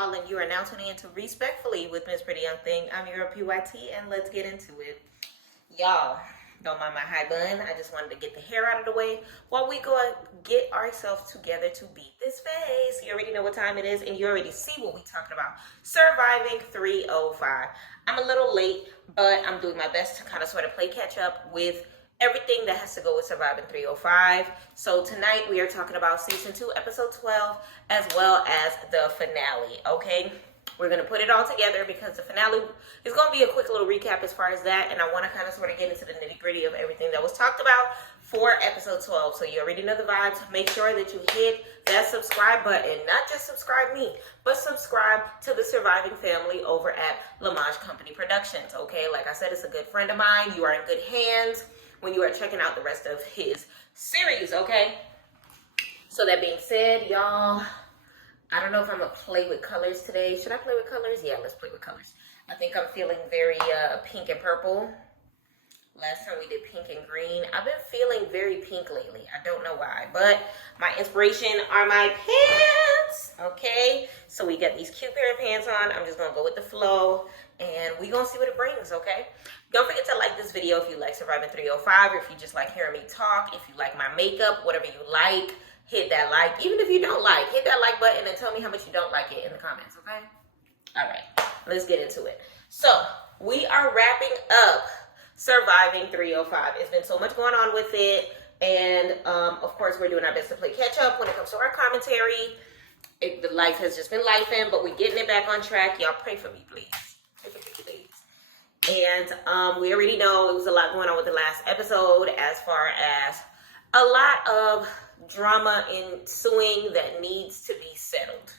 y'all, and you are now tuning into Respectfully with Miss Pretty Young Thing. I'm your PYT, and let's get into it. Y'all, don't mind my high bun. I just wanted to get the hair out of the way while we go and get ourselves together to beat this face. You already know what time it is, and you already see what we're talking about. Surviving 305. I'm a little late, but I'm doing my best to kind of sort of play catch up with everything that has to go with Surviving 305. So tonight we are talking about season 2, episode 12, as well as the finale, okay? We're going to put it all together because the finale is going to be a quick little recap as far as that, and I want to kind of sort of get into the nitty-gritty of everything that was talked about for episode 12. So you already know the vibes. Make sure that you hit that subscribe button. Not just subscribe me, but subscribe to the Surviving family over at Lamage Company Productions, okay? Like I said, it's a good friend of mine. You are in good hands when you are checking out the rest of his series, okay? So that being said, y'all, I don't know if I'm gonna play with colors today. Should I play with colors? Yeah, let's play with colors. I think I'm feeling very pink and purple. Last time we did pink and green. I've been feeling very pink lately. I don't know why, but my inspiration are my pants, okay? So we got these cute pair of pants on. I'm just gonna go with the flow, and we gonna see what it brings, okay? Don't forget to like this video if you like Surviving 305, or if you just like hearing me talk, if you like my makeup, whatever you like, hit that like. Even if you don't like, hit that like button and tell me how much you don't like it in the comments, okay? All right, let's get into it. So we are wrapping up Surviving 305. It's been so much going on with it, and of course we're doing our best to play catch up when it comes to our commentary. The life has just been lifing, but we're getting it back on track. Y'all pray for me, please. Pray for me, please. And we already know it was a lot going on with the last episode as far as a lot of drama ensuing that needs to be settled.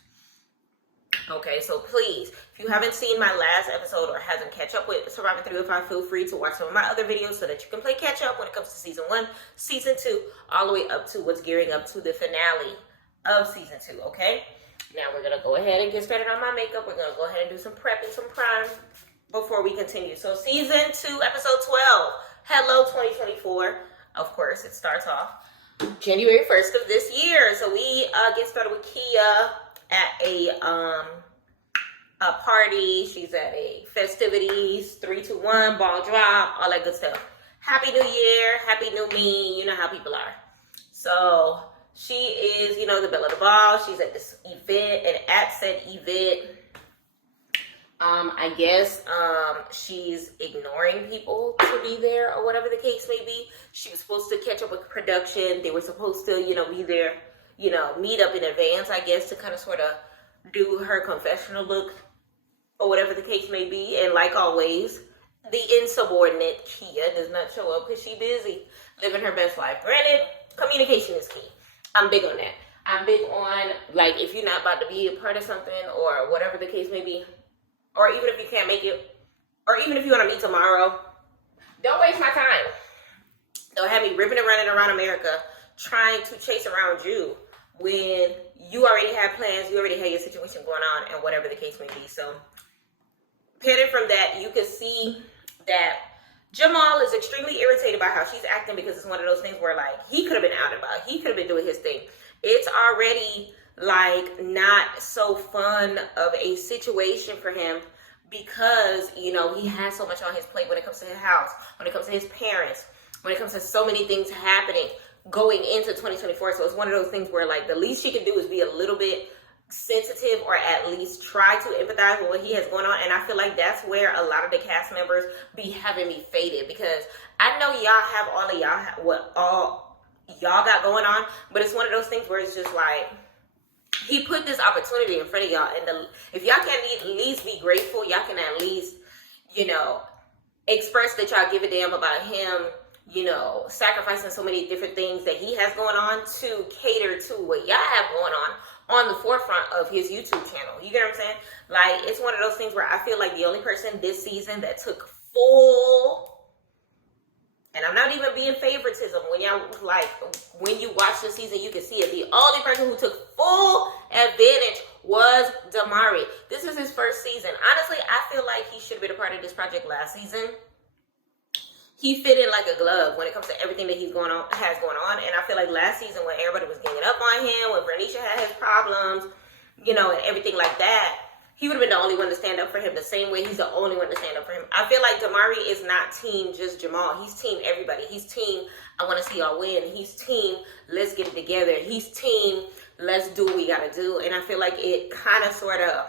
Okay, so please, if you haven't seen my last episode or hasn't catch up with Surviving 305, feel free to watch some of my other videos so that you can play catch up when it comes to season 1, season 2, all the way up to what's gearing up to the finale of season 2, okay? Now we're going to go ahead and get started on my makeup. We're going to go ahead and do some prep and some prime before we continue. So season 2, episode 12, hello 2024. Of course, it starts off January 1st of this year. So we get started with Kia at a party. She's at a festivities, 3, 2, 1, ball drop, all that good stuff. Happy New Year, Happy New Me. You know how people are. So she is, you know, the belle of the ball. She's at this event, and at said event, I guess she's ignoring people to be there or whatever the case may be. She was supposed to catch up with production. They were supposed to, you know, be there, you know, meet up in advance, I guess, to kind of sort of do her confessional look or whatever the case may be. And like always, the insubordinate Kia does not show up because she's busy living her best life. Granted, communication is key. I'm big on that. I'm big on, like, if you're not about to be a part of something or whatever the case may be, or even if you can't make it, or even if you want to meet tomorrow, don't waste my time. Don't have me ripping and running around America trying to chase around you when you already have plans, you already have your situation going on, and whatever the case may be. So, heading from that, you can see that Jamal is extremely irritated by how she's acting, because it's one of those things where, like, he could have been out and about. He could have been doing his thing. It's already, like, not so fun of a situation for him because, you know, he has so much on his plate when it comes to his house, when it comes to his parents, when it comes to so many things happening going into 2024. So it's one of those things where, like, the least she can do is be a little bit sensitive, or at least try to empathize with what he has going on. And I feel like that's where a lot of the cast members be having me faded, because I know y'all have all of y'all, what all y'all got going on, but it's one of those things where it's just like, he put this opportunity in front of y'all, and if y'all can at least be grateful, y'all can at least, you know, express that y'all give a damn about him, you know, sacrificing so many different things that he has going on to cater to what y'all have going on the forefront of his YouTube channel. You get what I'm saying? Like, it's one of those things where I feel like the only person this season that took full, and I'm not even being favoritism, when y'all, like, when you watch the season, you can see it. The only person who took full advantage was Damari. This is his first season. Honestly, I feel like he should have been a part of this project last season. He fit in like a glove when it comes to everything that has going on. And I feel like last season, when everybody was ganging up on him, when Vernisha had his problems, you know, and everything like that, he would have been the only one to stand up for him the same way he's the only one to stand up for him. I feel like Damari is not team just Jamal. He's team everybody. He's team, I want to see y'all win. He's team, let's get it together. He's team, let's do what we got to do. And I feel like it kind of sort of,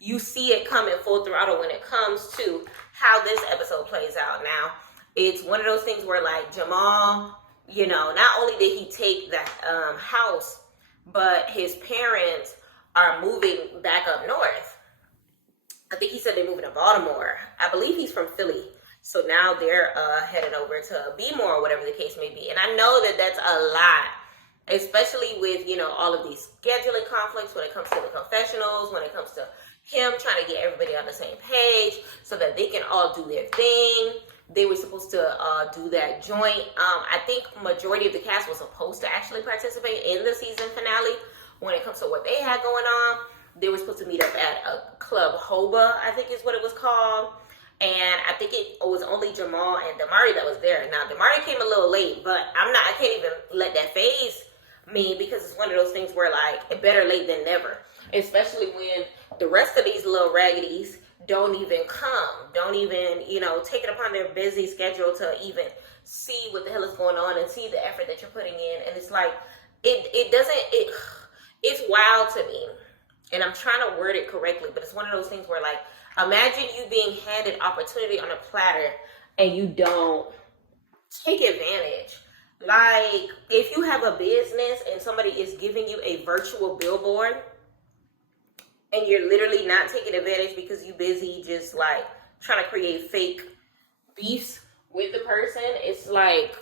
you see it coming full throttle when it comes to how this episode plays out. Now, it's one of those things where like Jamal, you know, not only did he take the house, but his parents are moving back up north. I think he said they're moving to Baltimore. I believe he's from Philly. So now they're headed over to Bmore or whatever the case may be. And I know that that's a lot, especially with, you know, all of these scheduling conflicts when it comes to the confessionals, when it comes to him trying to get everybody on the same page so that they can all do their thing. They were supposed to do that joint. I think majority of the cast was supposed to actually participate in the season finale when it comes to what they had going on. They were supposed to meet up at a Club Hoba, I think is what it was called. And I think it was only Jamal and Damari that was there. Now, Damari came a little late, but I can't even let that phase me because it's one of those things where, like, better late than never. Especially when the rest of these little raggities don't even come. Don't even, you know, take it upon their busy schedule to even see what the hell is going on and see the effort that you're putting in. And it's like, it's wild to me. And I'm trying to word it correctly, but it's one of those things where, like, imagine you being handed opportunity on a platter and you don't take advantage. Like, if you have a business and somebody is giving you a virtual billboard and you're literally not taking advantage because you busy just, like, trying to create fake beefs with the person, it's like,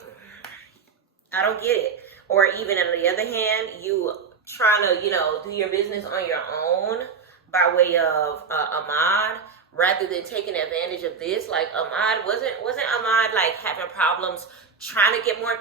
I don't get it. Or even on the other hand, you trying to, you know, do your business on your own by way of Ahmad, rather than taking advantage of this. Like, Ahmad, wasn't Ahmad like having problems trying to get more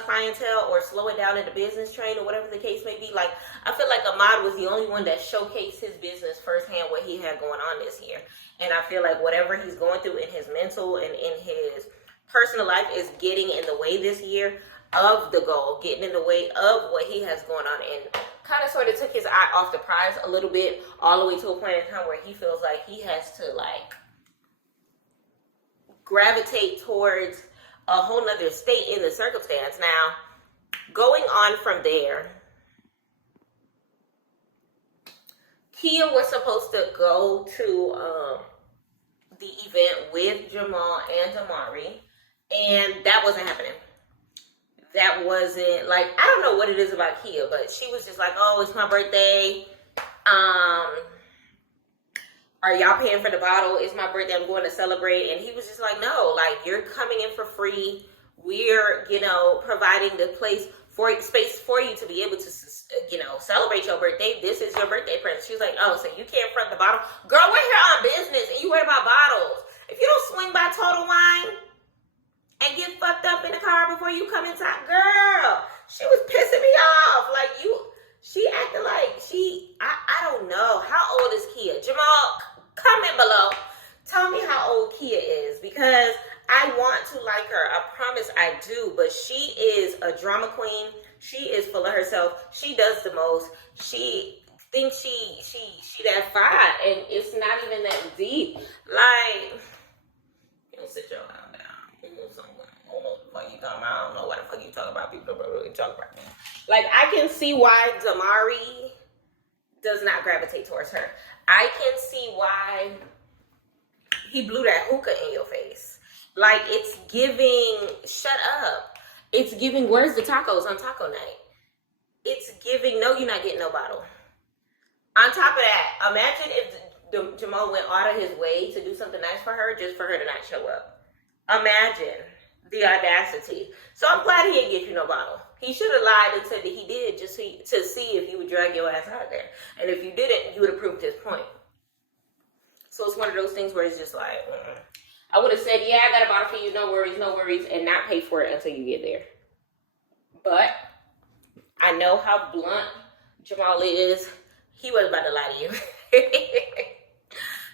clientele or slow it down in the business train or whatever the case may be? Like, I feel like Ahmad was the only one that showcased his business firsthand, what he had going on this year. And I feel like whatever he's going through in his mental and in his personal life is getting in the way this year of the goal, getting in the way of what he has going on, and kind of sort of took his eye off the prize a little bit, all the way to a point in time where he feels like he has to, like, gravitate towards a whole nother state in the circumstance. Now, going on from there, Kia was supposed to go to the event with Jamal and Damari, and that wasn't happening. That wasn't, like, I don't know what it is about Kia, but she was just like, oh, it's my birthday. Are y'all paying for the bottle? It's my birthday. I'm going to celebrate. And he was just like, no, like, you're coming in for free. We're, you know, providing the space for you to be able to, you know, celebrate your birthday. This is your birthday present. She was like, oh, so you can't front the bottle? Girl, we're here on business and you worry about bottles. If you don't swing by Total Wine and get fucked up in the car before you come inside, girl, she was pissing me off. Like, she acted like I don't know. How old is Kia? Jamal, comment below. Tell me how old Kia is, because I want to like her. I promise I do. But she is a drama queen. She is full of herself. She does the most. She thinks she that fine, and it's not even that deep. Like, you don't sit your ass down. I don't know what the fuck you talking about. I don't know what the fuck you talking about. People don't really talk about me. Like, I can see why Damari does not gravitate towards her. I can see why he blew that hookah in your face. Like, it's giving, shut up. It's giving, where's the tacos on taco night? It's giving, no, you're not getting no bottle. On top of that, imagine if Jamal went out of his way to do something nice for her, just for her to not show up. Imagine the audacity. So I'm glad he didn't get you no bottle. He should have lied and said that he did, just to see if you would drag your ass out there. And if you didn't, you would have proved his point. So it's one of those things where it's just like, I would have said, yeah, I got a bottle for you, no worries, and not pay for it until you get there. But I know how blunt Jamal is. He wasn't about to lie to you.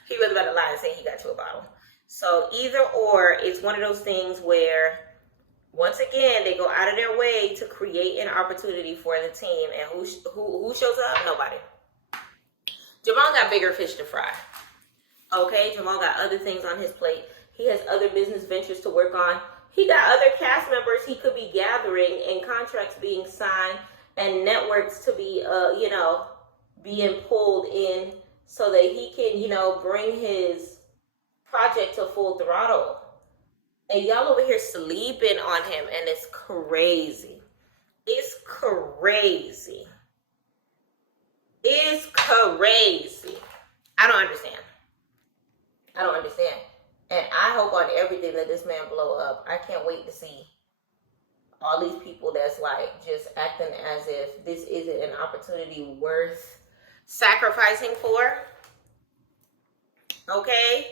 He wasn't about to lie and say he got you a bottle. So either or, it's one of those things where, once again, they go out of their way to create an opportunity for the team. And who shows up? Nobody. Jamal got got bigger fish to fry. Okay, Jamal got other things on his plate. He has other business ventures to work on. He got other cast members he could be gathering and contracts being signed and networks to be, being pulled in so that he can, bring his project to full throttle. And y'all over here sleeping on him, and it's crazy. It's crazy. It's crazy. I don't understand. And I hope on everything that this man blow up. I can't wait to see all these people that's like just acting as if this isn't an opportunity worth sacrificing for. Okay?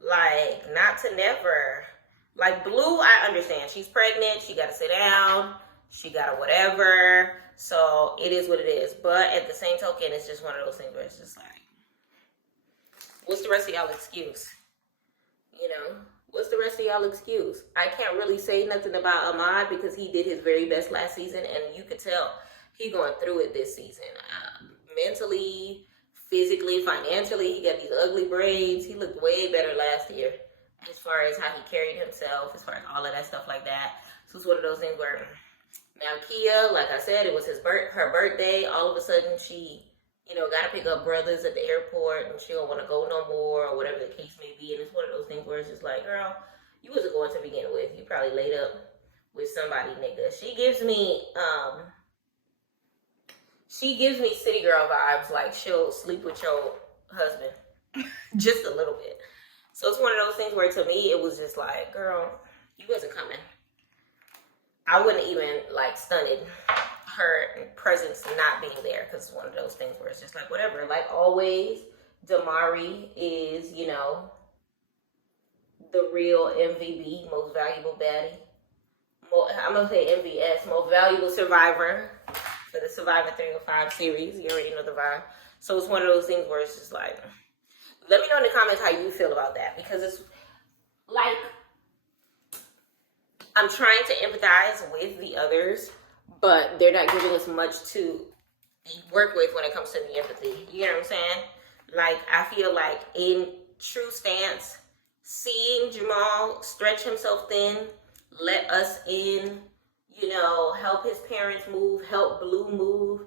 Like, not to never. Like, Blue, I understand. She's pregnant. She got to sit down. She got to whatever. So, it is what it is. But at the same token, it's just one of those things where it's just like, what's the rest of y'all excuse? What's the rest of y'all excuse? I can't really say nothing about Ahmad because he did his very best last season, and you could tell he going through it this season. Mentally, physically, financially, he got these ugly braids. He looked way better last year as far as how he carried himself, as far as all of that stuff like that. So it's one of those things where now Kia, like I said, it was her birthday. All of a sudden she got to pick up brothers at the airport, and she don't want to go no more, or whatever the case may be. And it's one of those things where it's just like, girl, you wasn't going to begin with. You probably laid up with somebody, nigga. She gives me city girl vibes, like she'll sleep with your husband just a little bit. So it's one of those things where to me, it was just like, girl, you wasn't coming. I wouldn't even like stunned her presence not being there, because it's one of those things where it's just like, whatever. Like always, Damari is, the real MVB, most valuable baddie. I'm going to say MVS, most valuable survivor for the Survivor 305 series. You already know the vibe. So it's one of those things where it's just like, let me know in the comments how you feel about that, because it's like, I'm trying to empathize with the others, but they're not giving us much to work with when it comes to the empathy. You know what I'm saying? Like, I feel like in true stance, seeing Jamal stretch himself thin, let us in, help his parents move, help Blue move,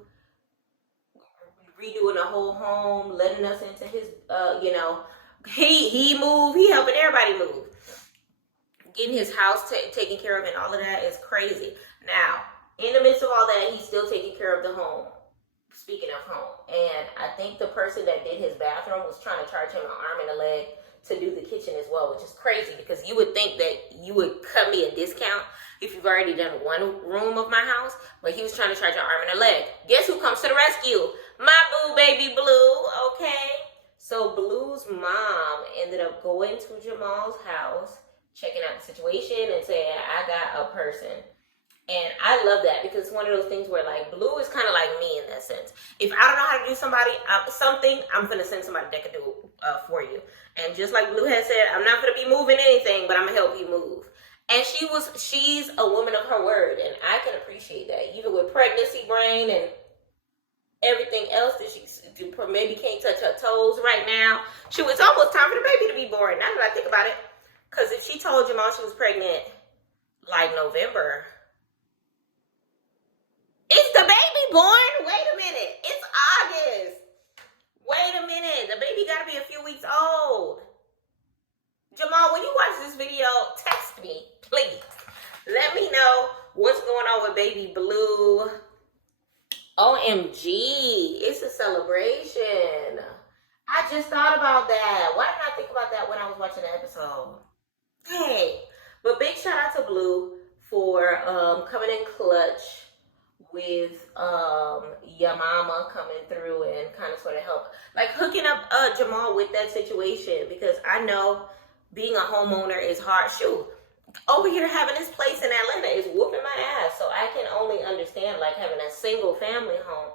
redoing the whole home, letting us into his, he moved, he helping everybody move. Getting his house taken care of and all of that is crazy. Now, in the midst of all that, he's still taking care of the home. Speaking of home. And I think the person that did his bathroom was trying to charge him an arm and a leg to do the kitchen as well, which is crazy, because you would think that you would cut me a discount if you've already done one room of my house, but he was trying to charge an arm and a leg. Guess who comes to the rescue? My boo baby Blue, okay? So Blue's mom ended up going to Jamal's house, checking out the situation and saying, I got a person. And I love that, because it's one of those things where, like, Blue is kind of like me in that sense. If I don't know how to do something, I'm going to send somebody that can do it for you. And just like Blue has said, I'm not going to be moving anything, but I'm going to help you move. And she's a woman of her word, and I can appreciate that. Even with pregnancy brain and everything else that she maybe can't touch her toes right now. It's almost time for the baby to be born, now that I think about it. Because if she told Jamal she was pregnant, like, November... Is the baby born? Wait a minute. It's August. Wait a minute. The baby got to be a few weeks old. Jamal, when you watch this video, text me, please. Let me know what's going on with baby Blue. OMG. It's a celebration. I just thought about that. Why didn't I think about that when I was watching the episode? Hey. But big shout out to Blue for coming in clutch with your mama coming through and kind of sort of help, like hooking up Jamal with that situation, because I know being a homeowner is hard. Shoot, over here having this place in Atlanta is whooping my ass, so I can only understand like having a single family home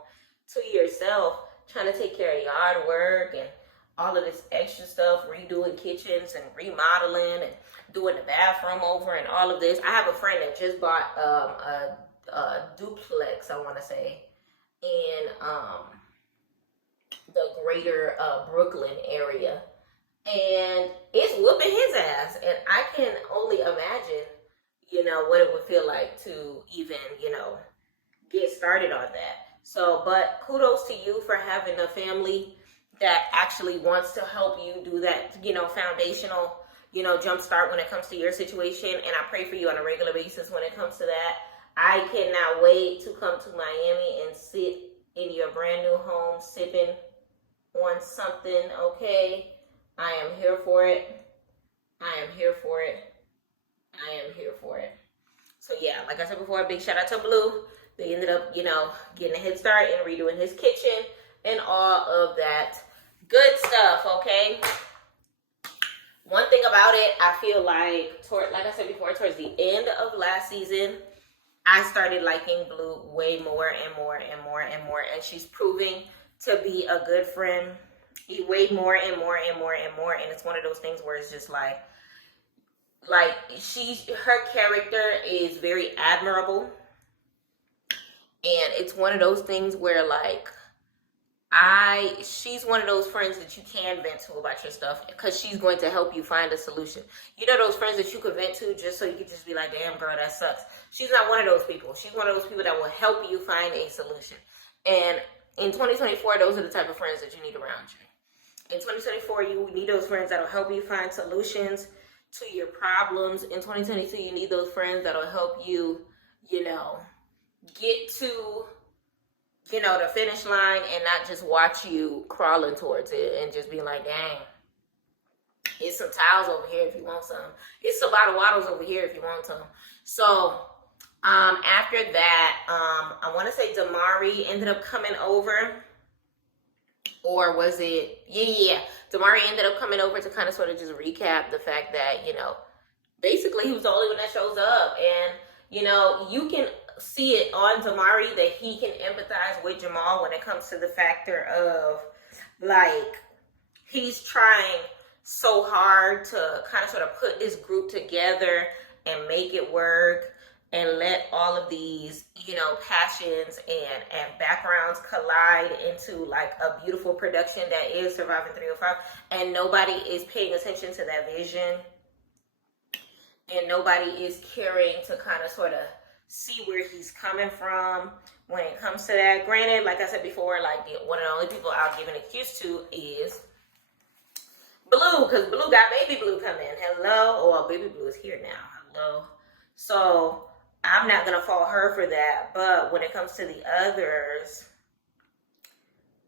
to yourself, trying to take care of yard work and all of this extra stuff, redoing kitchens and remodeling and doing the bathroom over and all of this. I have a friend that just bought a duplex, I want to say, in the greater Brooklyn area. And it's whooping his ass. And I can only imagine, what it would feel like to even, get started on that. So, but kudos to you for having a family that actually wants to help you do that, foundational, jump start when it comes to your situation. And I pray for you on a regular basis when it comes to that. I cannot wait to come to Miami and sit in your brand new home sipping on something, okay? I am here for it. I am here for it. I am here for it. So yeah, like I said before, big shout out to Blue. They ended up, getting a head start and redoing his kitchen and all of that good stuff, okay? One thing about it, I feel like, like I said before, towards the end of last season, I started liking Blue way more and more and more and more. And she's proving to be a good friend way more and more and more and more. And it's one of those things where it's just like her character is very admirable. And it's one of those things where she's one of those friends that you can vent to about your stuff because she's going to help you find a solution. Those friends that you could vent to just so you could just be like, damn girl, that sucks. She's not one of those people. She's one of those people that will help you find a solution. And in 2024, those are the type of friends that you need around you. In 2024, you need those friends that will help you find solutions to your problems. In 2022, you need those friends that will help you, get to the finish line and not just watch you crawling towards it and just be like, dang, it's some towels over here if you want some. It's some bottle waddles over here if you want some. So, after that, I want to say Damari ended up coming over. Or was it, yeah. Damari ended up coming over to kind of sort of just recap the fact that, basically he was the only one that shows up. And, you can see it on Damari that he can empathize with Jamal when it comes to the factor of he's trying so hard to kind of sort of put this group together and make it work and let all of these passions and backgrounds collide into a beautiful production that is Surviving 305, and nobody is paying attention to that vision and nobody is caring to kind of sort of see where he's coming from when it comes to that. Granted, like I said before, one of the only people I'll give an excuse to is Blue, because Blue got baby Blue coming. Hello. Oh, baby Blue is here now. Hello. So I'm not going to fault her for that. But when it comes to the others,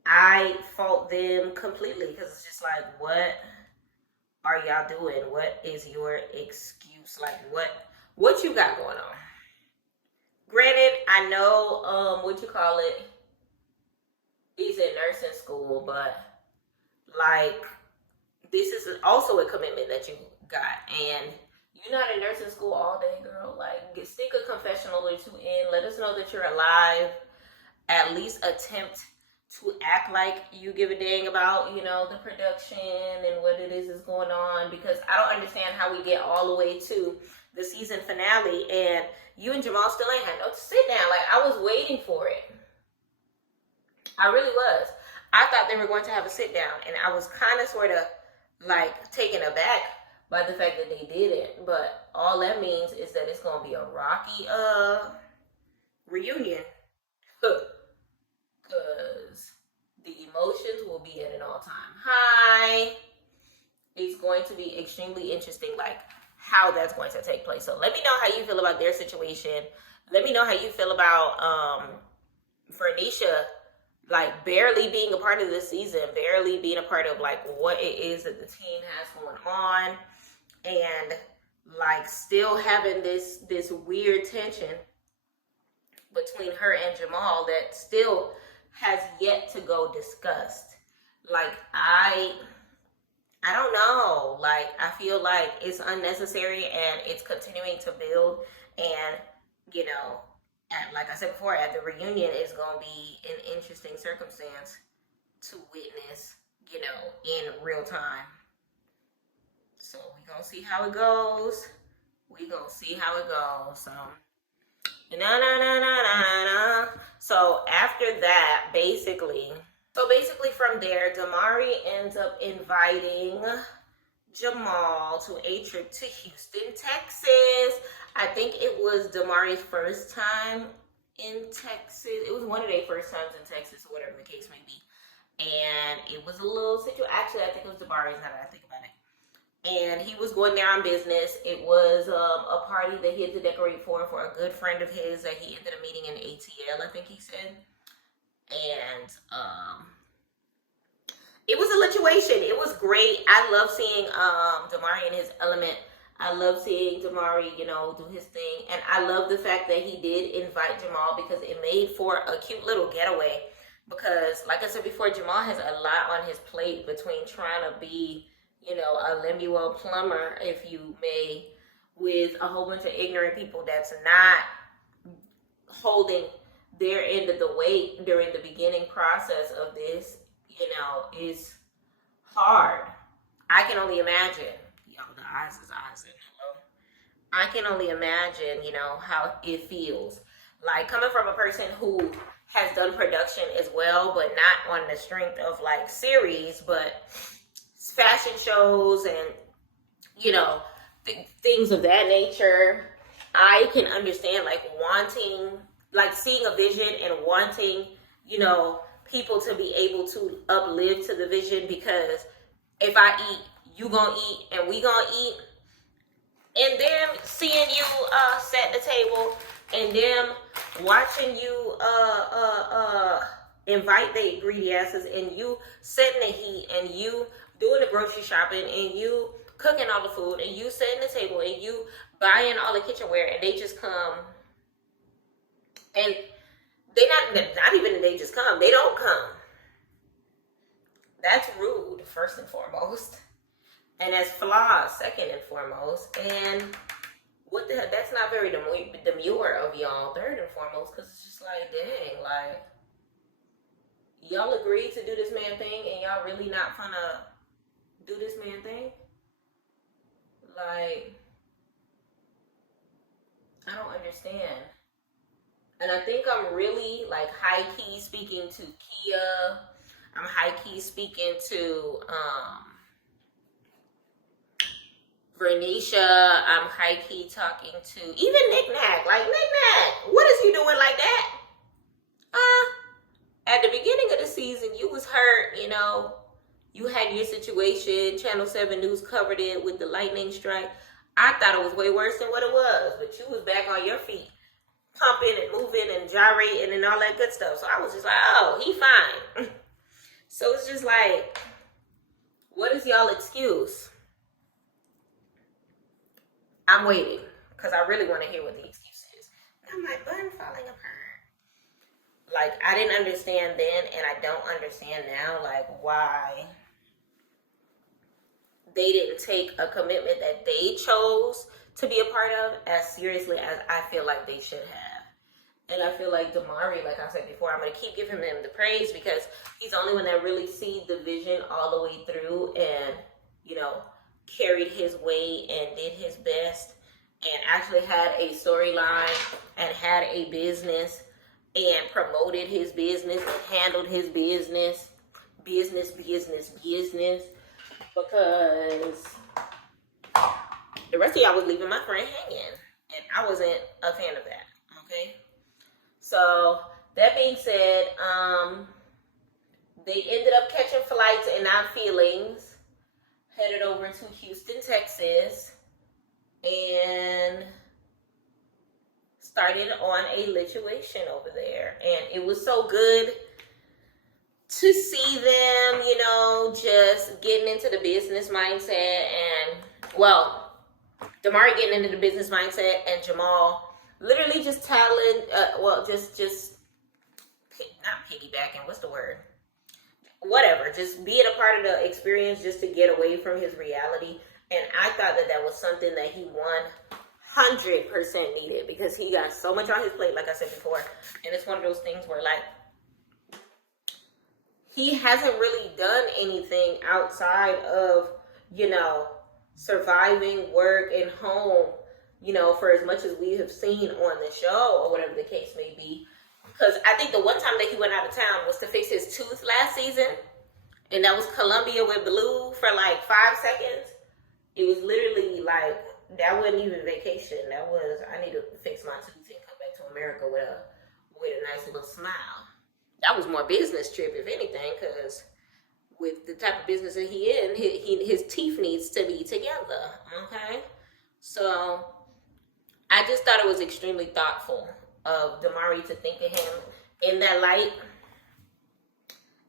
I fault them completely because it's just what are y'all doing? What is your excuse? What you got going on? Granted, I know, he's in nursing school, but this is also a commitment that you got. And you're not in nursing school all day, girl. Stick a confessional or two in. Let us know that you're alive. At least attempt to act like you give a dang about, the production and what it is going on. Because I don't understand how we get all the way to the season finale and you and Jamal still ain't had no sit down. I was waiting for it. I really was. I thought they were going to have a sit down, and I was kind of sort of taken aback by the fact that they didn't. But all that means is that it's going to be a rocky reunion. Because the emotions will be at an all-time high. It's going to be extremely interesting, how that's going to take place. So let me know how you feel about their situation. Let me know how you feel about Vernisha barely being a part of this season, barely being a part of what it is that the team has going on, and still having this weird tension between her and Jamal that still has yet to go discussed. I don't know. I feel it's unnecessary and it's continuing to build. And, like I said before, at the reunion, it's going to be an interesting circumstance to witness, in real time. So we're going to see how it goes. So, So after that, basically, So basically from there, Damari ends up inviting Jamal to a trip to Houston, Texas. I think it was Damari's first time in Texas. It was one of their first times in Texas, or whatever the case may be. And it was a little situation. Actually, I think it was Damari's, now that I think about it. And he was going there on business. It was a party that he had to decorate for a good friend of his that he ended up meeting in ATL, I think he said. And it was a situation. It was great. I love seeing Damari in his element. I love seeing Damari, you know, do his thing. And I love the fact that he did invite Jamal, because it made for a cute little getaway. Because, like I said before, Jamal has a lot on his plate between trying to be, you know, a Lemuel plumber, if you may, with a whole bunch of ignorant people that's not holding their end of the weight during the beginning process of this, you know, is hard. I can only imagine. Yo, the eyes is eyes. Hello. I can only imagine, you know, how it feels. Like, coming from a person who has done production as well, but not on the strength of like series, but fashion shows and, you know, things of that nature. I can understand like wanting, like seeing a vision and wanting, you know, people to be able to uplift to the vision, because if I eat, you gonna eat, and we gonna eat, and them seeing you set the table, and them watching you invite their greedy asses, and you setting the heat, and you doing the grocery shopping, and you cooking all the food, and you setting the table, and you buying all the kitchenware, and they just come, and they not even they just come, they don't come. That's rude, first and foremost. And that's flawed, second and foremost. And what the hell, that's not very demure of y'all, third and foremost, because it's just like, dang, like, y'all agreed to do this man thing, and y'all really not gonna do this man thing? Like, I don't understand. And I think I'm really, like, high-key speaking to Kia. I'm high-key speaking to Vernisha. I'm high-key talking to even Knick Knack. Like, Knick Knack, what is you doing like that? At the beginning of the season, you was hurt, you know. You had your situation. Channel 7 News covered it with the lightning strike. I thought it was way worse than what it was. But you was back on your feet, pumping and moving and gyrating and all that good stuff. So I was just like, oh, he fine. So it's just like, what is y'all excuse? I'm waiting, because I really want to hear what the excuse is. Now my bun falling apart. Like, I didn't understand then, and I don't understand now, like, why they didn't take a commitment that they chose to be a part of as seriously as I feel like they should have. And I feel like Damari, like I said before, I'm going to keep giving him the praise, because he's the only one that really sees the vision all the way through and, you know, carried his weight and did his best and actually had a storyline and had a business and promoted his business and handled his business. Because the rest of y'all was leaving my friend hanging, and I wasn't a fan of that, okay? So, that being said, they ended up catching flights and not feelings, headed over to Houston, Texas, and started on a lituation over there. And it was so good to see them, you know, just getting into the business mindset. And, well, Damari getting into the business mindset, and Jamal literally just telling, just not piggybacking, what's the word? Whatever, just being a part of the experience just to get away from his reality. And I thought that that was something that he 100% needed, because he got so much on his plate, like I said before. And it's one of those things where, like, he hasn't really done anything outside of, you know, surviving work and home, you know, for as much as we have seen on the show or whatever the case may be. Because I think the one time that he went out of town was to fix his tooth last season. And that was Columbia with Blue for like 5 seconds. It was literally like, that wasn't even vacation. That was, I need to fix my tooth and come back to America with a nice little smile. That was more business trip, if anything, because with the type of business that he in, his teeth needs to be together, okay? So I just thought it was extremely thoughtful of Damari to think of him in that light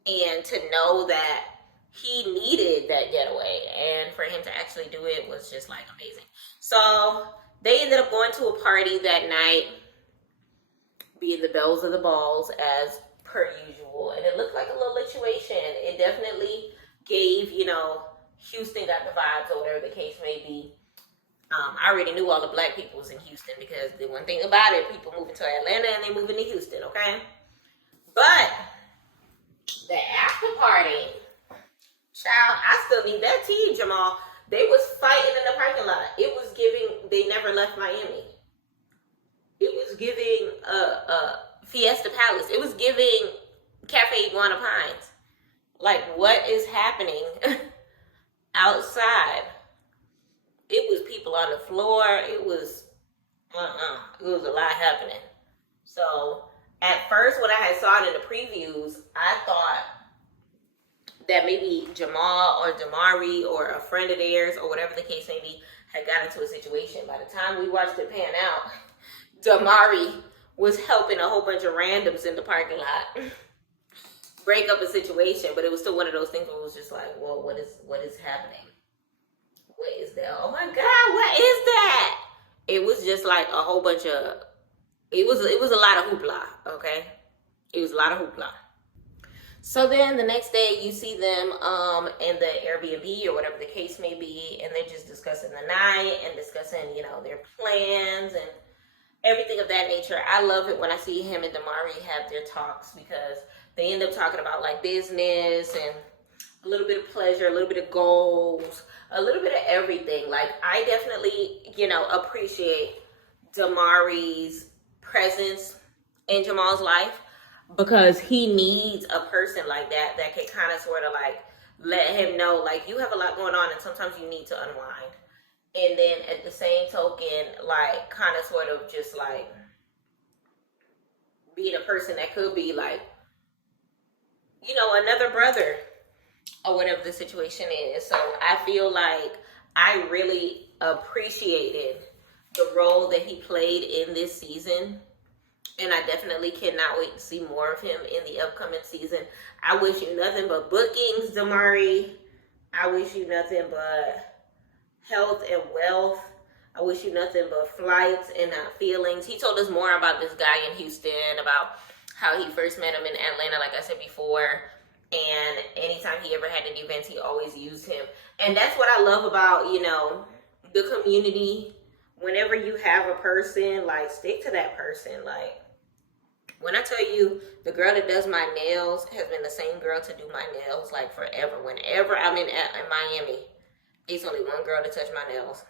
and to know that he needed that getaway, and for him to actually do it was just like amazing. So they ended up going to a party that night, being the bells of the balls as per usual, and it looked like a little situation. It definitely gave, you know, Houston got the vibes or whatever the case may be. I already knew all the black people was in Houston because the one thing about it, people moving to Atlanta and they moving to Houston, okay? But the after party, child, I still need that tea, Jamal. They was fighting in the parking lot. It was giving, they never left Miami. It was giving Fiesta Palace. It was giving Cafe Iguana Pines. Like, what is happening outside? It was people on the floor. It was, it was a lot happening. So, at first, when I had saw it in the previews, I thought that maybe Jamal or Damari or a friend of theirs or whatever the case may be had got into a situation. By the time we watched it pan out, Damari was helping a whole bunch of randoms in the parking lot break up a situation, but it was still one of those things where it was just like, well, what is happening? What is that? Oh my God, what is that? It was just like a whole bunch of, it was a lot of hoopla, okay? It was a lot of hoopla. So then the next day you see them in the Airbnb or whatever the case may be, and they're just discussing the night and discussing, you know, their plans and everything of that nature. I love it when I see him and Damari have their talks because they end up talking about like business and a little bit of pleasure, a little bit of goals, a little bit of everything. Like, I definitely, you know, appreciate Damari's presence in Jamal's life because he needs a person like that that can kind of sort of like let him know, like, you have a lot going on and sometimes you need to unwind. And then at the same token, like, kind of sort of just like being a person that could be like, you know, another brother or whatever the situation is. So I feel like I really appreciated the role that he played in this season. And I definitely cannot wait to see more of him in the upcoming season. I wish you nothing but bookings, Damari. I wish you nothing but health and wealth. I wish you nothing but flights and not feelings. He told us more about this guy in Houston, about how he first met him in Atlanta, like I said before. And anytime he ever had any events, he always used him. And that's what I love about, you know, the community. Whenever you have a person, like, stick to that person. Like, when I tell you, the girl that does my nails has been the same girl to do my nails, like, forever. Whenever I'm in Miami, it's only one girl to touch my nails.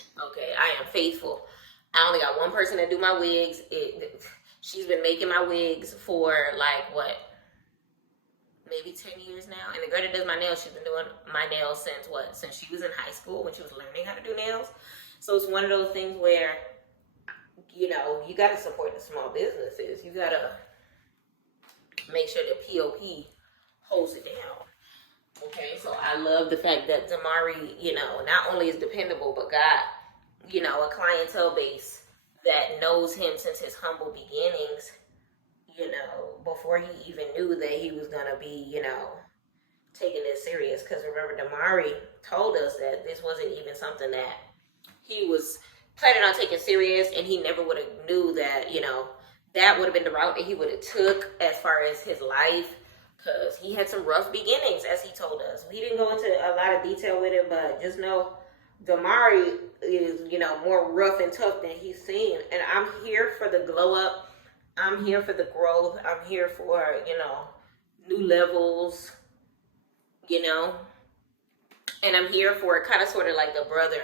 Okay, I am faithful. I only got one person that do my wigs. She's been making my wigs for, like, what? Maybe 10 years now. And the girl that does my nails, she's been doing my nails since what? Since she was in high school, when she was learning how to do nails. So it's one of those things where, you know, you got to support the small businesses. You got to make sure that POP holds it down. Okay, so I love the fact that Damari, you know, not only is dependable, but got, you know, a clientele base that knows him since his humble beginnings, you know, before he even knew that he was going to be, you know, taking this serious. Because remember, Damari told us that this wasn't even something that he was planning on taking serious, and he never would have knew that, you know, that would have been the route that he would have took as far as his life, because he had some rough beginnings, as he told us. He didn't go into a lot of detail with it, but just know Damari is, you know, more rough and tough than he's seen. And I'm here for the glow up. I'm here for the growth. I'm here for, you know, new levels, you know. And I'm here for kind of sort of like the brother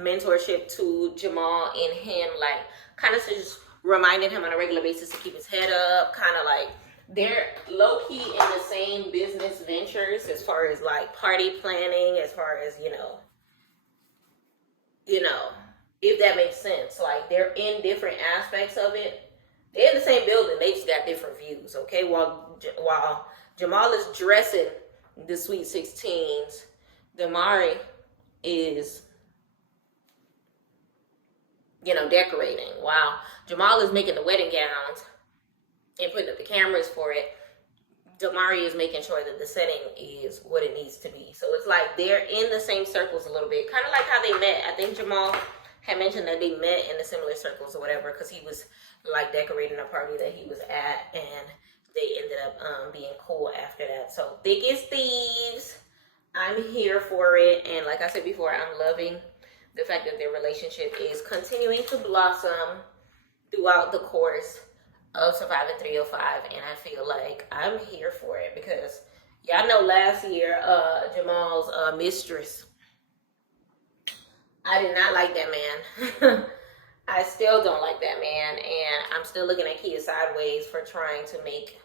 mentorship to Jamal and him, like kind of just reminding him on a regular basis to keep his head up, kind of like they're low-key in the same business ventures as far as like party planning, as far as, if that makes sense. Like they're in different aspects of it. They're in the same building, they just got different views, okay? While Jamal is dressing the Sweet 16s, Damari is, decorating. While Jamal is making the wedding gowns and putting up the cameras for it, Damari is making sure that the setting is what it needs to be. So it's like they're in the same circles a little bit, kind of like how they met. I think Jamal had mentioned that they met in the similar circles or whatever, because he was like decorating a party that he was at, and they ended up being cool after that. So thick as thieves, I'm here for it. And like I said before, I'm loving the fact that their relationship is continuing to blossom throughout the course of Surviving 305, and I feel like I'm here for it, because y'all know last year, Jamal's mistress, I did not like that man. I still don't like that man, and I'm still looking at Kia sideways for trying to make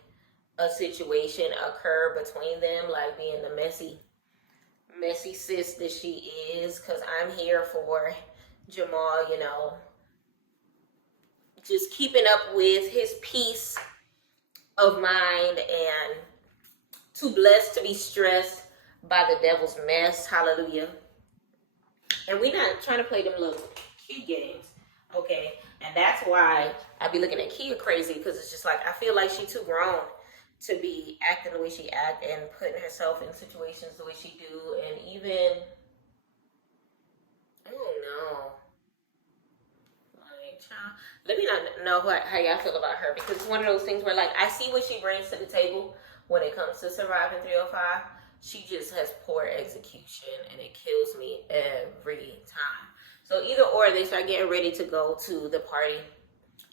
a situation occur between them, like being the messy sis that she is, because I'm here for Jamal, just keeping up with his peace of mind, and too blessed to be stressed by the devil's mess. Hallelujah. And we're not trying to play them little kid games, okay? And that's why I be looking at Kia crazy, because it's just like, I feel like she too grown to be acting the way she act and putting herself in situations the way she do. And even, I don't know. Like, child, let me not know how y'all feel about her, because it's one of those things where, like, I see what she brings to the table when it comes to Surviving 305. She just has poor execution, and it kills me every time. So either or, they start getting ready to go to the party.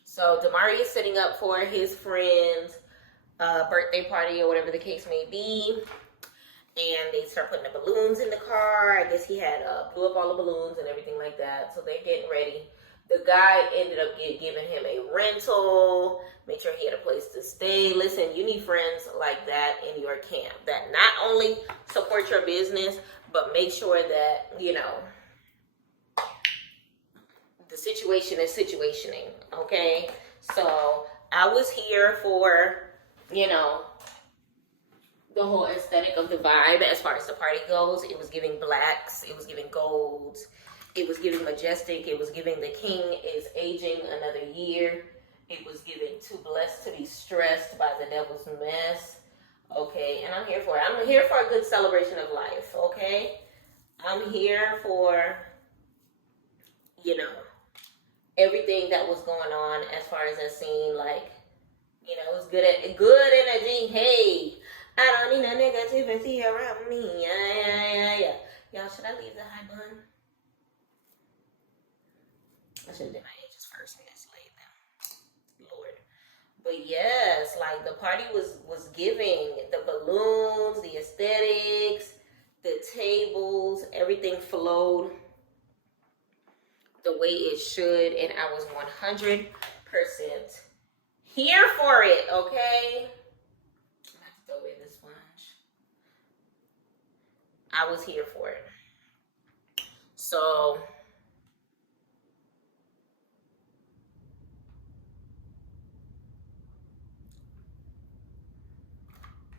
So Damari is setting up for his friend's birthday party, or whatever the case may be. And they start putting the balloons in the car. I guess he had blew up all the balloons and everything like that. So they're getting ready. The guy ended up giving him a rental, make sure he had a place to stay. Listen, you need friends like that in your camp that not only support your business, but make sure that, the situation is situationing, okay? So I was here for, the whole aesthetic of the vibe as far as the party goes. It was giving blacks, it was giving golds, it was giving majestic, it was giving the king is aging another year, it was giving too blessed to be stressed by the devil's mess, okay? And I'm here for it. I'm here for a good celebration of life, okay? I'm here for, everything that was going on as far as that scene. Like, it was good energy. Hey, I don't need no negativity around me. Yeah. Y'all, should I leave the high bun? I should have did my edges first and then slayed them. Lord. But yes, like the party was giving the balloons, the aesthetics, the tables, everything flowed the way it should, and I was 100% here for it, okay? I'm gonna have to throw away this sponge. I was here for it. So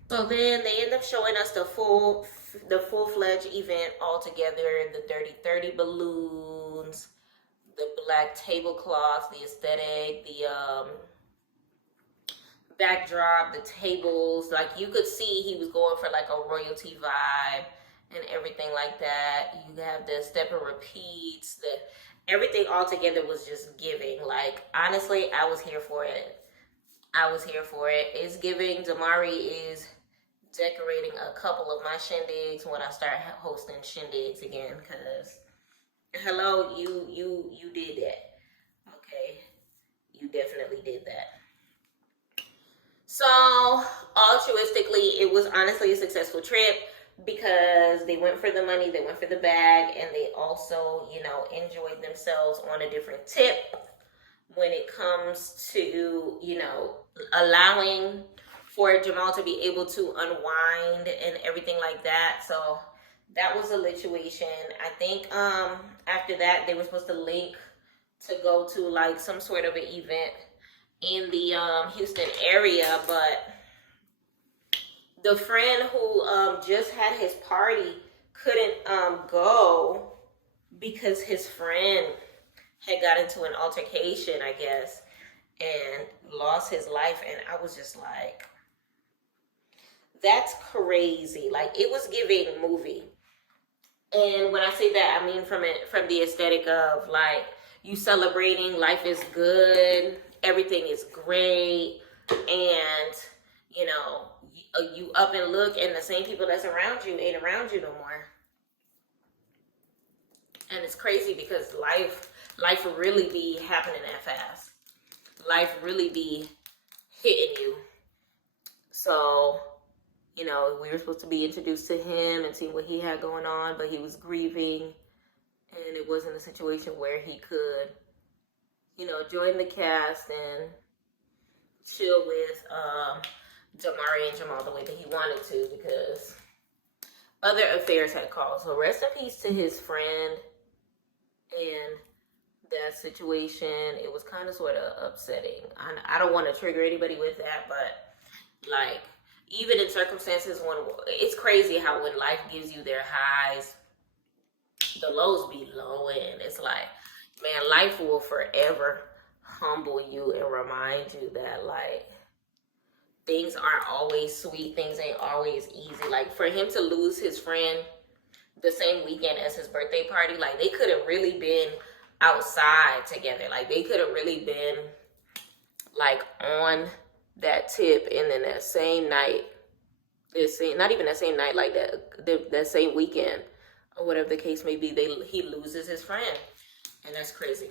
then they end up showing us the full-fledged event all together, the 30-30 balloons, the black tablecloths, the aesthetic, the backdrop, the tables. Like, you could see he was going for like a royalty vibe and everything like that. You have the step and repeats, everything all together was just giving. Like, honestly, I was here for it. It's giving. Damari is decorating a couple of my shindigs when I start hosting shindigs again, because hello, you did that. Okay, you definitely did that. So altruistically, it was honestly a successful trip, because they went for the money, they went for the bag, and they also, enjoyed themselves on a different tip when it comes to, allowing for Jamal to be able to unwind and everything like that. So that was a situation. I think after that they were supposed to link to go to like some sort of an event in the Houston area, but the friend who just had his party couldn't go because his friend had got into an altercation, I guess, and lost his life. And I was just like, that's crazy. Like, it was giving movie. And when I say that, I mean from the aesthetic of like, you celebrating, life is good, everything is great, and you up and look, and the same people that's around you ain't around you no more. And it's crazy because life really be happening that fast. Life really be hitting you. So, we were supposed to be introduced to him and see what he had going on, but he was grieving, and it wasn't a situation where he could, join the cast and chill with Damari and Jamal the way that he wanted to, because other affairs had called. So rest in peace to his friend and that situation. It was kind of sort of upsetting. I don't want to trigger anybody with that, but like, even in circumstances when it's crazy how when life gives you their highs, the lows be low, and it's like, man, life will forever humble you and remind you that like, things aren't always sweet, things ain't always easy. Like, for him to lose his friend the same weekend as his birthday party, like, they could have really been outside together. Like, they could have really been like on that tip, and then that same night, not even that same night, like that same weekend or whatever the case may be, he loses his friend, and that's crazy.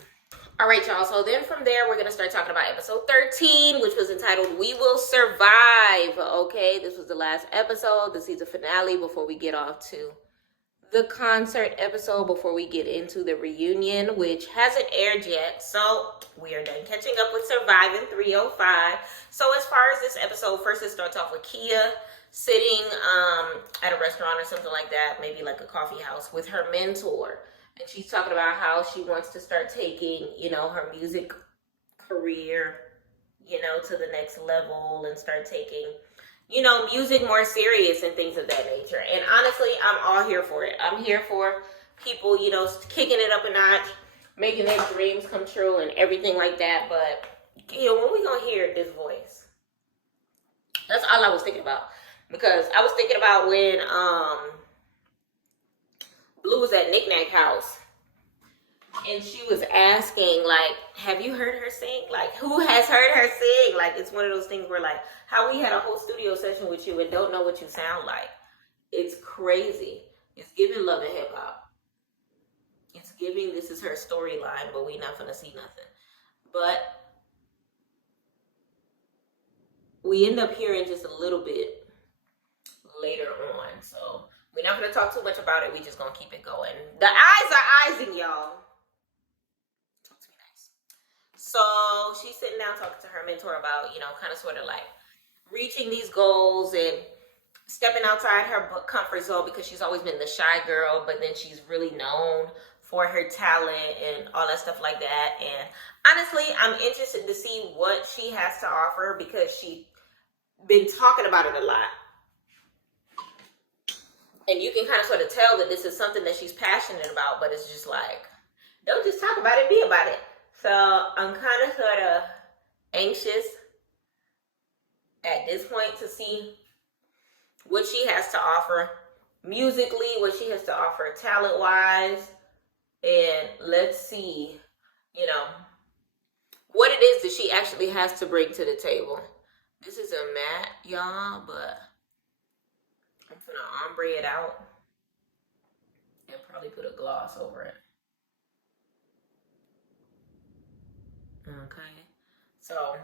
All right, y'all. So then from there, we're gonna start talking about episode 13, which was entitled "We Will Survive." Okay, this was the last episode, the season finale, before we get off to the concert episode, before we get into the reunion, which hasn't aired yet. So we are done catching up with Surviving 305. So as far as this episode, first it starts off with Kia sitting at a restaurant or something like that, maybe like a coffee house, with her mentor. And she's talking about how she wants to start taking, her music career, to the next level, and start taking, music more serious and things of that nature. And honestly, I'm all here for it. I'm here for people, kicking it up a notch, making their dreams come true and everything like that. But, when we gonna hear this voice? That's all I was thinking about. Because I was thinking about when Blue was at Knick Knack House, and she was asking, like, have you heard her sing? Like, who has heard her sing? Like, it's one of those things where, like, how we had a whole studio session with you and don't know what you sound like. It's crazy. It's giving Love and Hip Hop. It's giving this is her storyline, but we not gonna see nothing. But we end up hearing just a little bit later on. So we're not going to talk too much about it. We just going to keep it going. The eyes are eyesing, y'all. Talk to me nice. So she's sitting down talking to her mentor about, kind of sort of like reaching these goals and stepping outside her comfort zone, because she's always been the shy girl, but then she's really known for her talent and all that stuff like that. And honestly, I'm interested to see what she has to offer, because she's been talking about it a lot. And you can kind of sort of tell that this is something that she's passionate about, but it's just like, don't just talk about it, be about it. So I'm kind of sort of anxious at this point to see what she has to offer musically, what she has to offer talent-wise. And let's see, what it is that she actually has to bring to the table. This is a matte, y'all, but I'm gonna ombre it out and probably put a gloss over it. Okay. So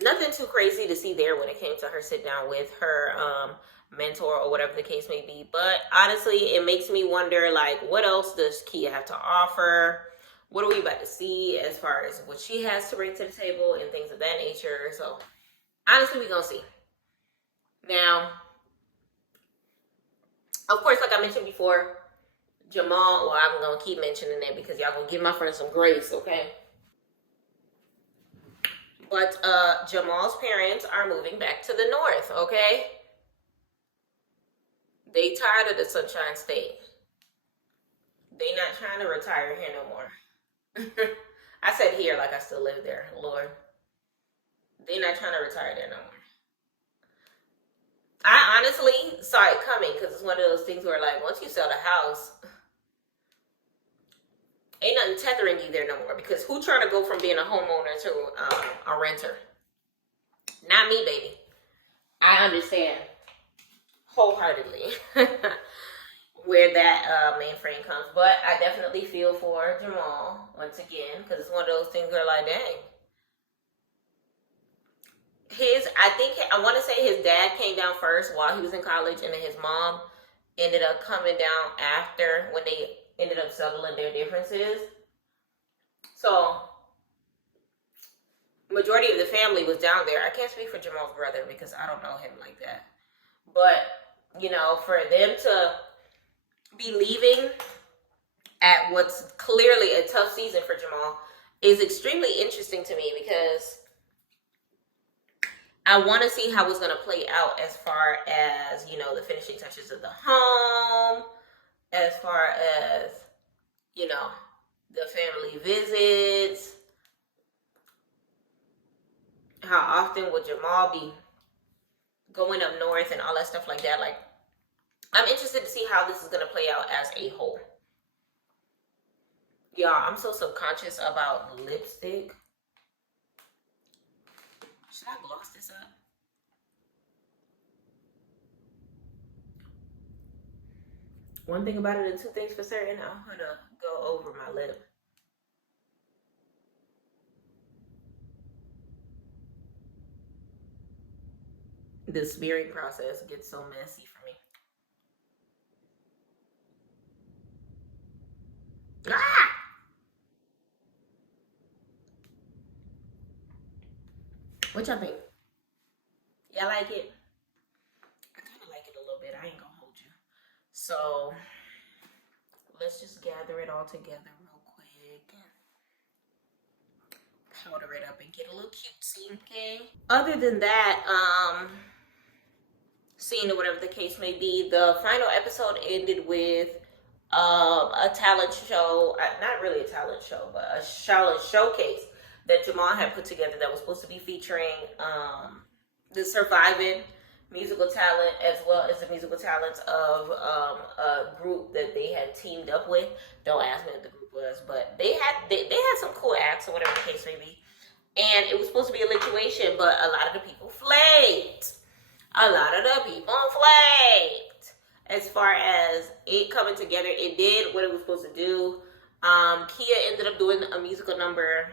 nothing too crazy to see there when it came to her sit down with her mentor or whatever the case may be. But honestly, it makes me wonder, like, what else does Kia have to offer? what are we about to see as far as what she has to bring to the table and things of that nature. So honestly, we're gonna see. Now, of course, like I mentioned before, Jamal, well, I'm gonna keep mentioning it because y'all gonna give my friend some grace, okay? But Jamal's parents are moving back to the north, okay? They tired of the Sunshine State. They not trying to retire here no more. I said here like I still live there, Lord. They not trying to retire there no more. I honestly saw it coming because it's one of those things where, like, once you sell the house, ain't nothing tethering you there no more. Because who trying to go from being a homeowner to a renter? Not me, baby. I understand wholeheartedly where that mainframe comes, but I definitely feel for Jamal once again because it's one of those things where, like, dang. I want to say his dad came down first while he was in college, and then his mom ended up coming down after when they ended up settling their differences. So, majority of the family was down there. I can't speak for Jamal's brother because I don't know him like that. But, you know, for them to be leaving at what's clearly a tough season for Jamal is extremely interesting to me because I want to see how it's going to play out as far as, you know, the finishing touches of the home, as far as, you know, the family visits. How often would Jamal be going up north and all that stuff like that? Like, I'm interested to see how this is going to play out as a whole. Y'all, I'm so subconscious about lipstick. Should I gloss this up? One thing about it and two things for certain, I'm going to go over my lip. The smearing process gets so messy for me. Ah! What y'all think? Y'all like it? I kind of like it a little bit. I ain't gonna hold you. So let's just gather it all together real quick and powder it up and get a little cutesy, okay? Other than that, scene or whatever the case may be, the final episode ended with a talent show, not really a talent show, but a talent showcase that Jamal had put together that was supposed to be featuring the surviving musical talent as well as the musical talents of a group that they had teamed up with. Don't ask me what the group was, but they had some cool acts or whatever the case may be. And it was supposed to be a lituation, but a lot of the people flaked. As far as it coming together, it did what it was supposed to do. Kia ended up doing a musical number.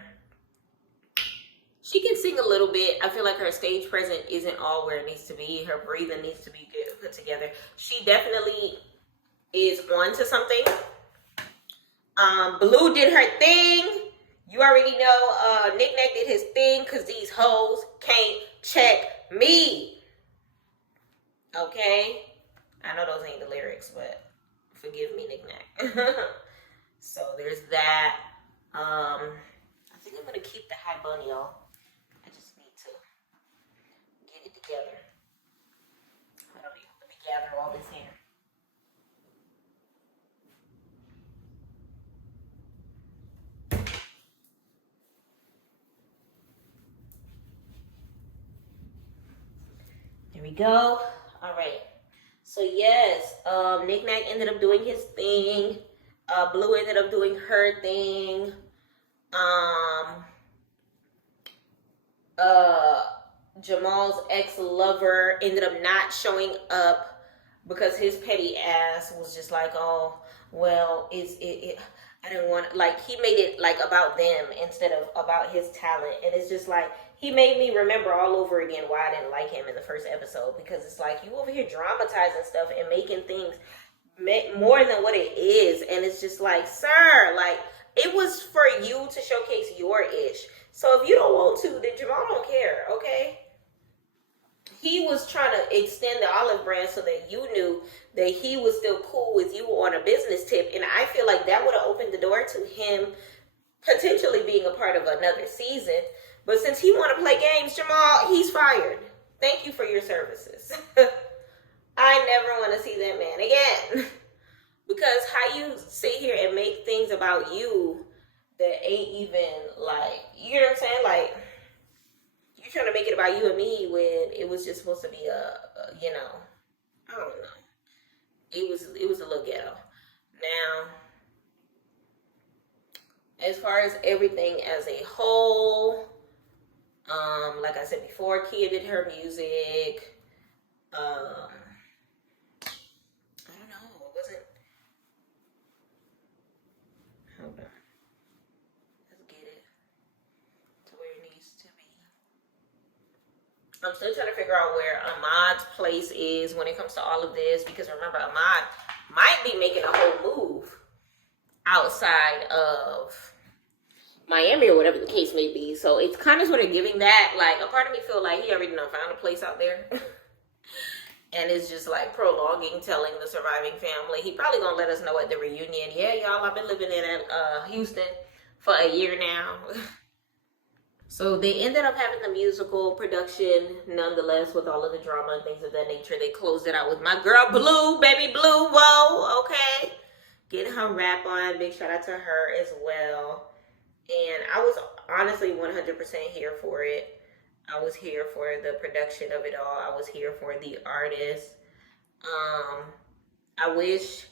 She can sing a little bit. I feel like her stage presence isn't all where it needs to be. Her breathing needs to be good, put together. She definitely is on to something. Blue did her thing. You already know Nick Nack did his thing because these hoes can't check me. Okay? I know those ain't the lyrics, but forgive me, Nick Nack. So there's that. I think I'm going to keep the high bun, y'all. I just need to get it together. Let me gather all this here. Here we go. All right. So yes, Nick Nack ended up doing his thing. Blue ended up doing her thing. Jamal's ex-lover ended up not showing up because his petty ass was just like, oh, well, I didn't want, like, he made it like about them instead of about his talent. And it's just like, he made me remember all over again why I didn't like him in the first episode, because it's like, you over here dramatizing stuff and making things more than what it is. And it's just like, sir, like, it was for you to showcase your ish. So if you don't want to, then Jamal don't care, okay? He was trying to extend the olive branch so that you knew that he was still cool with you on a business tip. And I feel like that would have opened the door to him potentially being a part of another season. But since he want to play games, Jamal, he's fired. Thank you for your services. I never want to see that man again. Because how you sit here and make things about you that ain't even like, you know what I'm saying? Like, you're trying to make it about you and me when it was just supposed to be a you know, I don't know. It was a little ghetto. Now, as far as everything as a whole, like I said before, Kia did her music. I don't know. It wasn't. Hold on. Let's get it to where it needs to be. I'm still trying to figure out where Ahmad's place is when it comes to all of this, because remember, Ahmad might be making a whole move outside of Miami or whatever the case may be. So it's kind of sort of giving that, like, a part of me feel like he already done found a place out there. And it's just like prolonging telling the surviving family. He probably gonna let us know at the reunion. Yeah, y'all, I've been living in Houston for a year now. So they ended up having the musical production nonetheless with all of the drama and things of that nature. They closed it out with my girl Blue, baby Blue, whoa, okay. Getting her rap on, big shout out to her as well. And I was honestly 100% here for it. I was here for the production of it all. I was here for the artists. I wish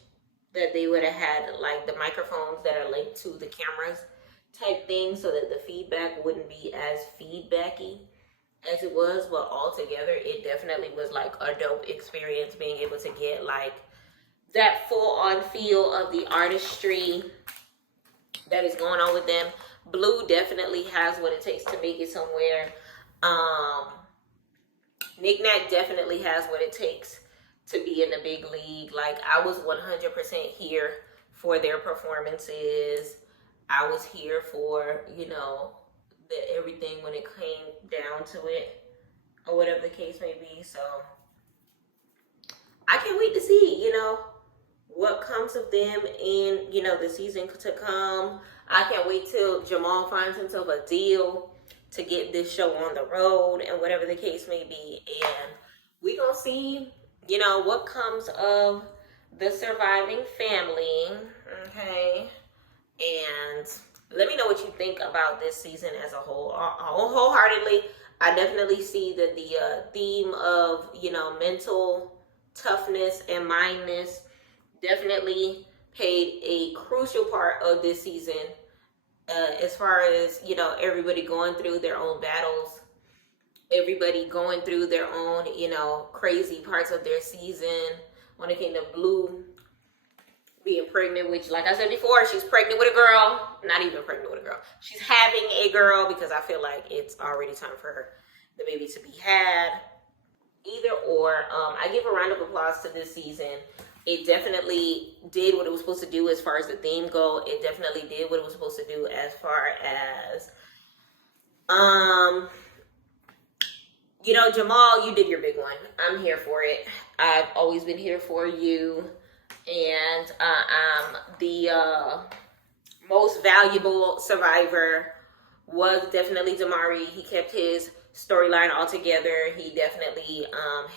that they would have had like the microphones that are linked to the cameras type thing so that the feedback wouldn't be as feedbacky as it was. But altogether, it definitely was like a dope experience being able to get like that full on feel of the artistry that is going on with them. Blue definitely has what it takes to make it somewhere. Nick Nack definitely has what it takes to be in the big league. Like, I was 100% here for their performances. I was here for, you know, everything when it came down to it, or whatever the case may be. So I can't wait to see, you know, what comes of them in, you know, the season to come. I can't wait till Jamal finds himself a deal to get this show on the road and whatever the case may be. And we gonna see, you know, what comes of the surviving family, okay? And let me know what you think about this season as a whole. Wholeheartedly, I definitely see that the theme of, you know, mental toughness and mindness definitely played a crucial part of this season. As far as, you know, everybody going through their own battles, everybody going through their own, you know, crazy parts of their season. When it came to Blue being pregnant, which, like I said before, she's pregnant with a girl. Not even pregnant with a girl. She's having a girl, because I feel like it's already time for her, the baby, to be had. Either or, I give a round of applause to this season. It definitely did what it was supposed to do as far as the theme go. It definitely did what it was supposed to do as far as, you know, Jamal, you did your big one. I'm here for it. I've always been here for you. And the most valuable survivor was definitely Damari. He kept his storyline all together. He definitely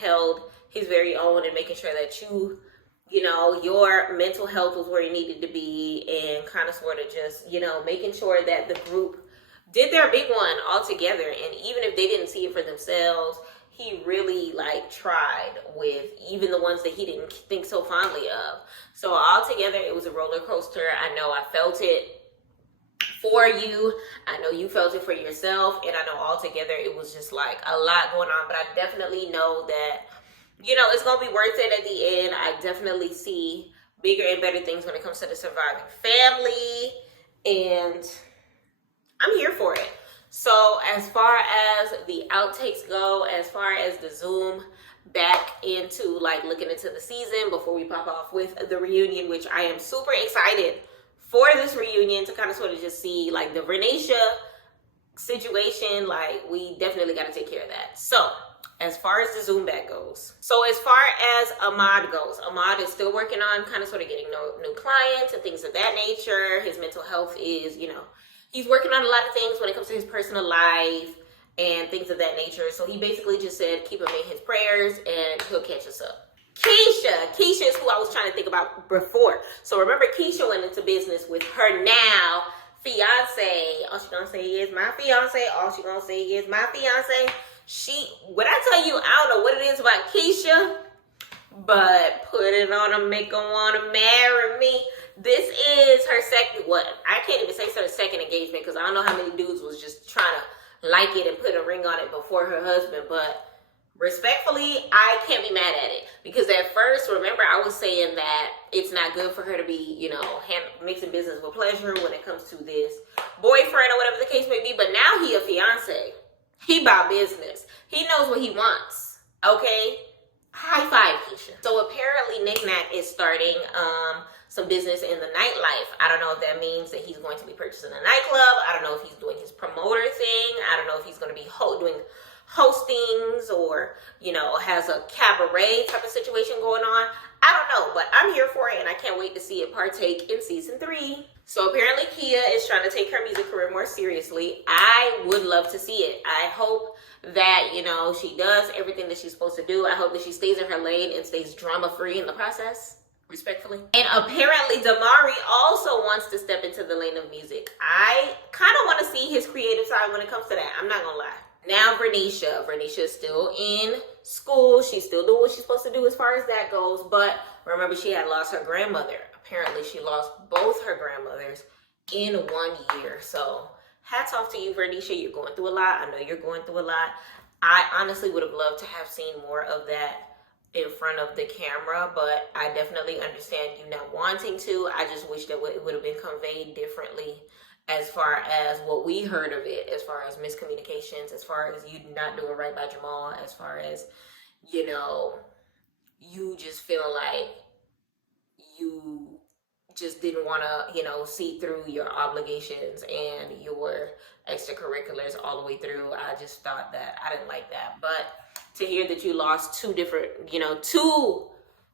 held his very own and making sure that you know, your mental health was where it needed to be, and kind of sort of just, you know, making sure that the group did their big one all together. And even if they didn't see it for themselves, he really like tried with even the ones that he didn't think so fondly of. So altogether, it was a roller coaster. I know I felt it for you. I know you felt it for yourself. And I know altogether it was just like a lot going on. But I definitely know that, you know, it's going to be worth it at the end. I definitely see bigger and better things when it comes to the surviving family. And I'm here for it. So as far as the outtakes go, as far as the zoom back into like looking into the season before we pop off with the reunion, which I am super excited for this reunion to kind of sort of just see like the Vernacia situation. Like, we definitely got to take care of that. So as far as the Zoom back goes, so as far as Ahmad goes, Ahmad is still working on kind of sort of getting new clients and things of that nature. His mental health is, you know, he's working on a lot of things when it comes to his personal life and things of that nature. So he basically just said keep him in his prayers and he'll catch us up. Keisha is who I was trying to think about before. So remember, Keisha went into business with her now fiance. All she gonna say is my fiance. All she gonna say is my fiance. When I tell you, I don't know what it is about Keisha, but put it on her, make her wanna marry me. This is her second, I can't even say it's her second engagement, because I don't know how many dudes was just trying to like it and put a ring on it before her husband. But respectfully, I can't be mad at it, because at first, remember, I was saying that it's not good for her to be, you know, mixing business with pleasure when it comes to this boyfriend or whatever the case may be. But now he a fiance. He about business. He knows what he wants. Okay? High five, Keisha. So apparently, Nick Nack is starting some business in the nightlife. I don't know if that means that he's going to be purchasing a nightclub. I don't know if he's doing his promoter thing. I don't know if he's going to be doing hostings, or, you know, has a cabaret type of situation going on. I don't know, but I'm here for it, and I can't wait to see it partake in season 3. So apparently Kia is trying to take her music career more seriously. I would love to see it. I hope that, you know, she does everything that she's supposed to do. I hope that she stays in her lane and stays drama-free in the process, respectfully. And apparently Damari also wants to step into the lane of music. I kind of want to see his creative side when it comes to that. I'm not gonna lie. Now Vernacia is still in school. She's still doing what she's supposed to do as far as that goes. But remember, she had lost her grandmother. Apparently, she lost both her grandmothers in 1 year. So hats off to you, Vernacia. You're going through a lot. I know you're going through a lot. I honestly would have loved to have seen more of that in front of the camera, but I definitely understand you not wanting to. I just wish that it would have been conveyed differently, as far as what we heard of it, as far as miscommunications, as far as you not doing right by Jamal, as far as, you know, you just feeling like you just didn't want to, you know, see through your obligations and your extracurriculars all the way through. I just thought that I didn't like that. But to hear that you lost two maternal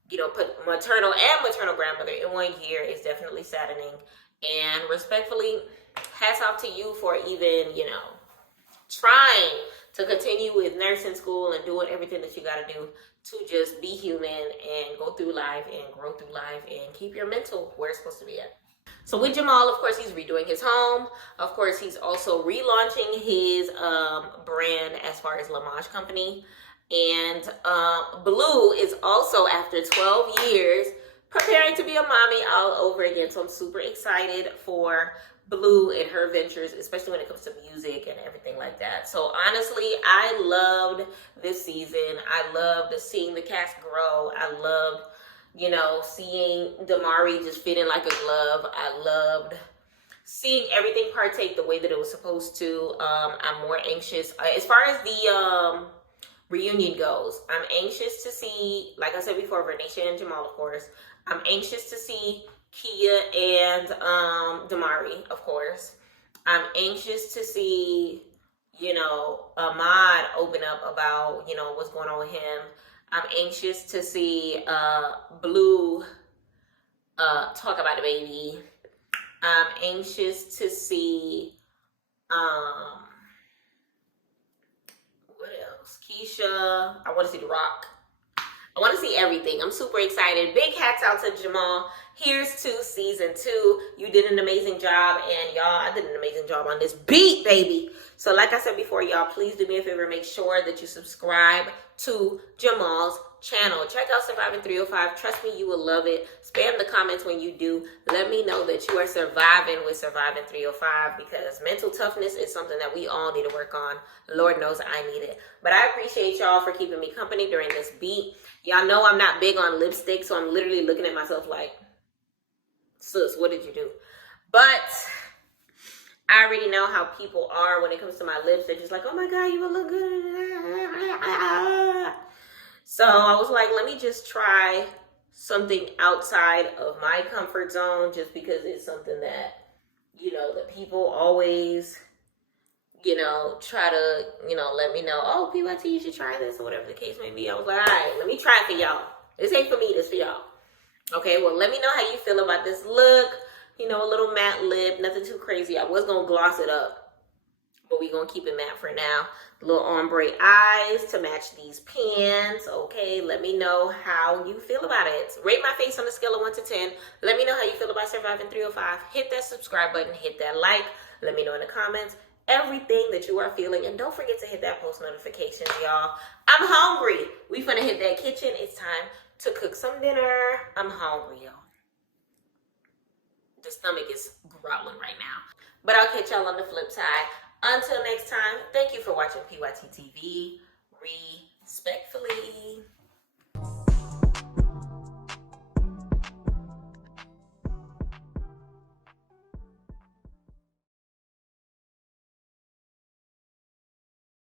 and maternal grandmother in 1 year is definitely saddening. And respectfully, hats off to you for even, you know, trying to continue with nursing school and doing everything that you got to do to just be human and go through life and grow through life and keep your mental where it's supposed to be at. So with Jamal, of course, he's redoing his home. Of course, he's also relaunching his brand as far as Lamage Company. And Blue is also, after 12 years, preparing to be a mommy all over again. So I'm super excited for Blue and her ventures, especially when it comes to music and everything like that. So honestly, I loved this season. I loved seeing the cast grow. I loved, you know, seeing Damari just fit in like a glove. I loved seeing everything partake the way that it was supposed to. I'm more anxious as far as the reunion goes. I'm anxious to see, like I said before, Vernacia and Jamal, of course. I'm anxious to see Kia and Damari, of course. I'm anxious to see, you know, Ahmad open up about, you know, what's going on with him. I'm anxious to see Blue talk about the baby. I'm anxious to see what else? Keisha. I want to see The Rock. I want to see everything. I'm super excited. Big hats out to Jamal. Here's to season 2. You did an amazing job. And y'all, I did an amazing job on this beat, baby. So like I said before, y'all, please do me a favor. Make sure that you subscribe to Jamal's channel. Check out Surviving 305. Trust me, you will love it. Spam the comments when you do. Let me know that you are surviving with Surviving 305, because mental toughness is something that we all need to work on. Lord knows I need it. But I appreciate y'all for keeping me company during this beat. Y'all know I'm not big on lipstick, so I'm literally looking at myself like, sis, what did you do? But I already know how people are when it comes to my lips. They're just like, oh my God, you will look good. So I was like, let me just try something outside of my comfort zone, just because it's something that, you know, the people always, you know, try to, you know, let me know, oh, PYT, you should try this, or whatever the case may be. I was like, all right, let me try it for y'all. This ain't for me, this for y'all. Okay, well, let me know how you feel about this look. You know, a little matte lip, nothing too crazy. I was going to gloss it up, but we're going to keep it matte for now. Little ombre eyes to match these pants. Okay, let me know how you feel about it. Rate my face on a scale of 1 to 10. Let me know how you feel about Surviving 305. Hit that subscribe button. Hit that like. Let me know in the comments everything that you are feeling. And don't forget to hit that post notifications, y'all. I'm hungry. We finna hit that kitchen. It's time to cook some dinner. I'm hungry, y'all. The stomach is growling right now. But I'll catch y'all on the flip side. Until next time, thank you for watching PYT TV. Respectfully.